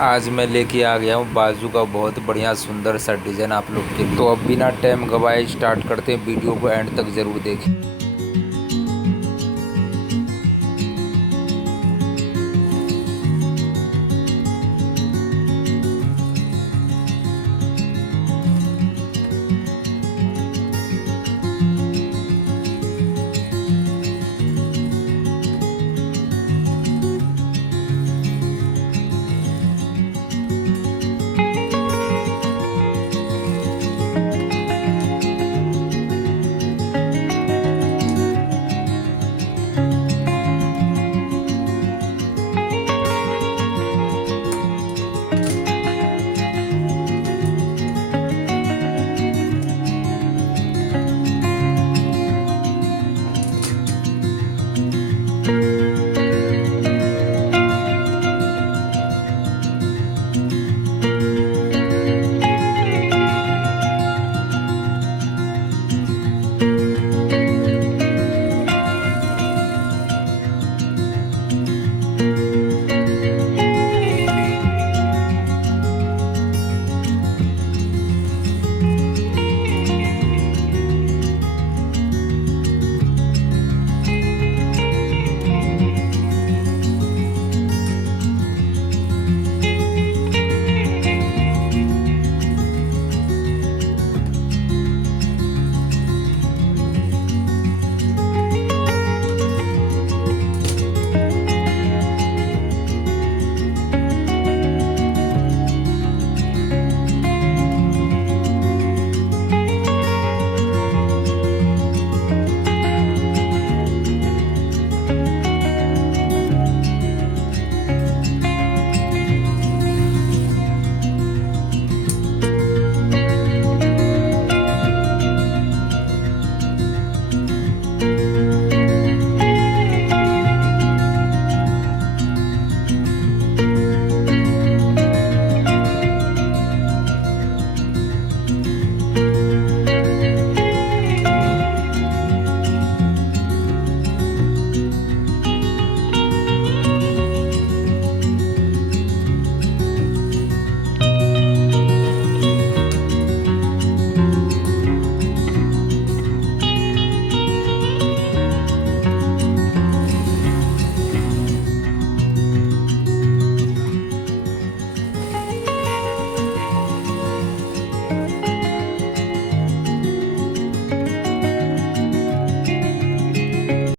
आज मैं लेके आ गया हूँ बाजू का बहुत बढ़िया सुंदर सा डिज़ाइन आप लोग के लिए। तो अब बिना टाइम गवाए स्टार्ट करते हैं, वीडियो को एंड तक ज़रूर देखें।